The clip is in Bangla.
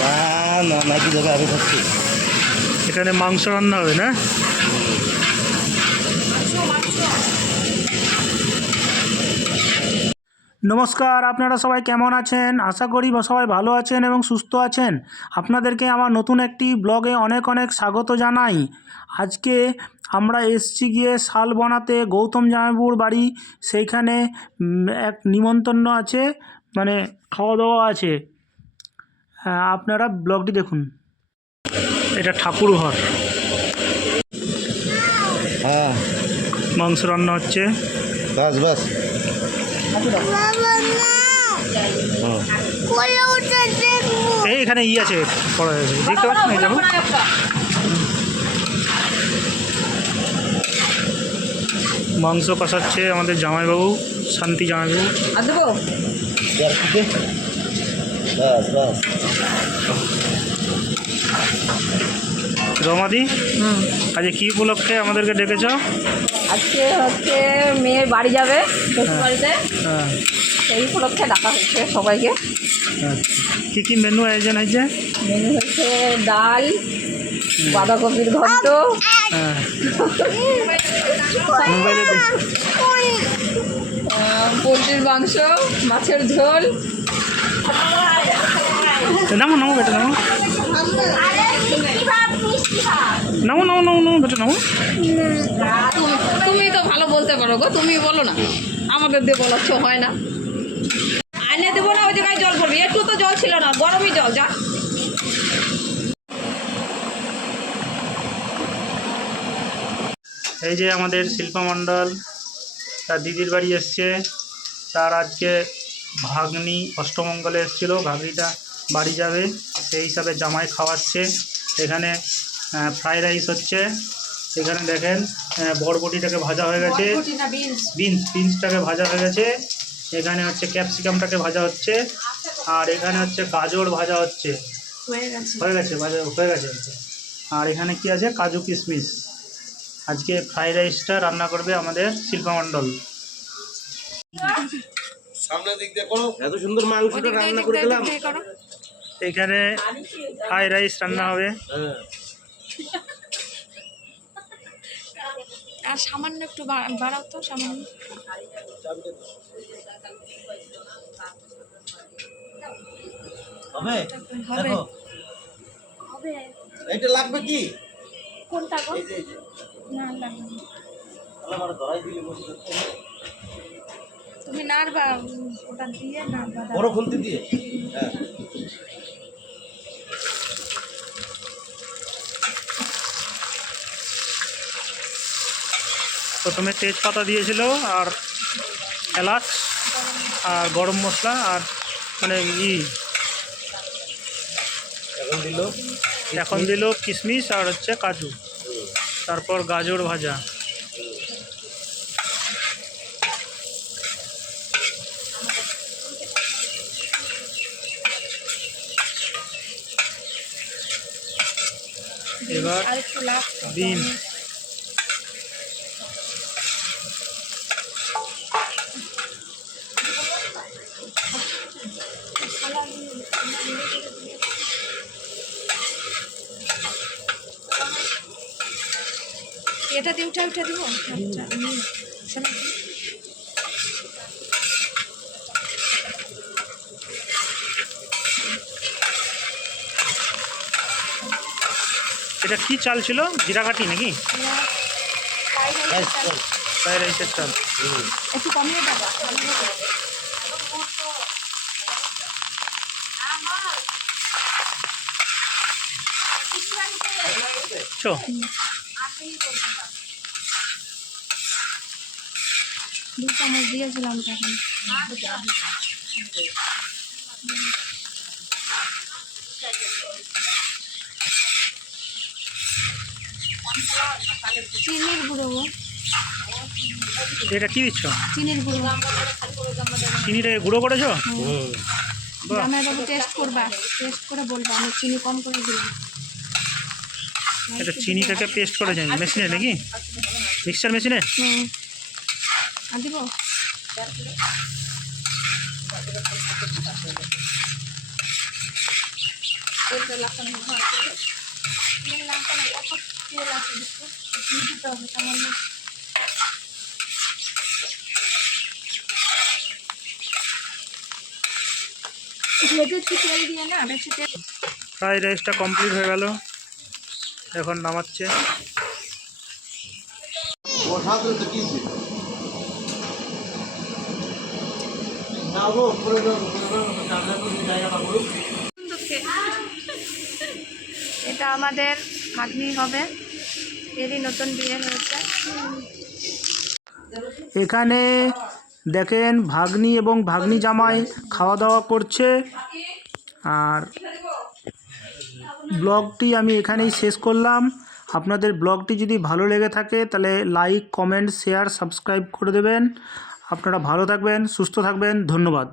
না না নাকি যাবে আমি খাচ্ছি। এখানে মাংস রান্না হবে না? নমস্কার, আপনারা সবাই কেমন আছেন? আশা করি সবাই ভালো আছেন এবং সুস্থ আছেন। আপনাদেরকে আমার নতুন একটি ব্লগে অনেক অনেক স্বাগত জানাই। আজকে আমরা এসছি গিয়ে শাল বনাতে গৌতম জামাইবাবুর বাড়ি। সেইখানে এক নিমন্ত্রণ আছে, মানে খাওয়া দাওয়া আছে। আপনারা ব্লগটি দেখুন। এটা ঠাকুর ঘর, হ্যাঁ মাংস রান্না হচ্ছে। বাস বাস এই এখানে আছে পড়া আছে, দেখতে পাচ্ছেন? এই দেখো, মাংস কষাচ্ছে আমাদের জামাইবাবু, শান্তি জামাইবাবু। বাস বাস রমাদি, আজকে কি উপলক্ষে আমাদেরকে ডেকেছ? আজকে হচ্ছে মেয়ের বাড়ি যাবে শ্বশুর বাড়িতে, হ্যাঁ, সেই উপলক্ষে ডাকা হচ্ছে সবাইকে। কী কী মেনু আয়োজন হয়েছে? মেনু হচ্ছে ডাল, বাঁধাকপির ঘন্ট, হ্যাঁ, মোবাইলে পোলট্রির মাংস, মাছের ঝোল। নামো নামো বেটা, নামো নামো নামো নামো নামো বেটা, নামো। তুমি তো ভালো বলতে পারো গো, তুমি বলো না, আমাদের দিয়ে বলাচ্ছ হয় না। আইনে দেবো না, ওই জায়গায় জল পড়বি, একটু তো জল ছিল না, গরমই জল যা। এই যে আমাদের শিল্পা মণ্ডল তার দিদির বাড়ি এসছে। তার আজকে ভাগ্নি অষ্টমঙ্গলে এসেছিল, ভাগ্নিটা বাড়ি যাবে, সেই হিসাবে জামাই খাওয়াচ্ছে। এখানে ফ্রাইড রাইস হচ্ছে। এখানে দেখেন বরবটিটাকে ভাজা হয়ে গেছে, বিনসটাকে ভাজা হয়ে গেছে। এখানে হচ্ছে ক্যাপসিকামটাকে ভাজা হচ্ছে, আর এখানে হচ্ছে গাজর ভাজা হচ্ছে, হয়ে গেছে ভাজা হয়ে গেছে। আর এখানে কি আছে? কাজু কিশমিশ। আজকে ফ্রাইড রাইসটা রান্না করবে আমাদের শিল্পা মণ্ডল। সামনের দিক দিয়ে করো, এত সুন্দর মাংসটা রান্না করে দিলাম। এখানে ফ্রাইড রাইস রান্না হবে। আর সামান্য একটু বাড়াও তো, সামান্য। হবে হবে দেখো, হবে। এটা লাগবে কি? কোনটা গো? এই যে না লাগবে না। আমার ধরাই দিলে বসে তুমি নাড়বা, ওটা দিয়ে নাড়বা। বড় খুন্তি দিয়ে। হ্যাঁ প্রথমে তেজপাতা দিয়েছিল, আর এলাচ, আর গরম মশলা, আর মানে এখন দিল কিশমিশ আর হচ্ছে কাজু, তারপর গাজর ভাজা। এবার আর একটু লাগবে বিন, এটা দিয়ে উঠে দিব। এটা কি চাল ছিল? জিরাঘাটি নাকি? ফ্রাইড রাইসের চাল। একটু কমিয়ে দেবা। চো দু চামচ দিয়েছিলাম তখন। চিনির গুঁড়ো, এটা কি দিচ্ছ? চিনির গুঁড়ো। চিনিটাকে গুঁড়ো করেছো? বাহ, জামাইবাবু টেস্ট করবা, টেস্ট করে বলবা আমি চিনি কম করে দিলাম। এটা চিনিটাকে পেস্ট করেছে মেশিনে নাকি? মিক্সচার মেশিনে? আর দিব। তেলটা লাগানো ঘর করে তেল লাগবে না, কত তেল আছে দেখো, ঘি দিতে হবে সামান্য। ভেজেছি তেল দিয়ে না, বেশি তেল। ফ্রাইড রাইসটা কমপ্লিট হয়ে গেল, এখন নামাচ্ছে। ও সাথে তো কি ছিল না গো পুরো চাঁদা করে জায়গাটা বলো। এটা আমাদের ভাগ্নি হবে, এরই নতুন বিয়ে হয়েছে। এখানে দেখেন ভাগ্নি এবং ভাগ্নি জামাই খাওয়া দাওয়া করছে। আর ব্লগটি আমি এখানেই শেষ করলাম। আপনাদের ব্লগটি যদি ভালো লেগে থাকে তাহলে লাইক, কমেন্ট, শেয়ার, সাবস্ক্রাইব করে দেবেন। আপনারা ভালো থাকবেন, সুস্থ থাকবেন, ধন্যবাদ।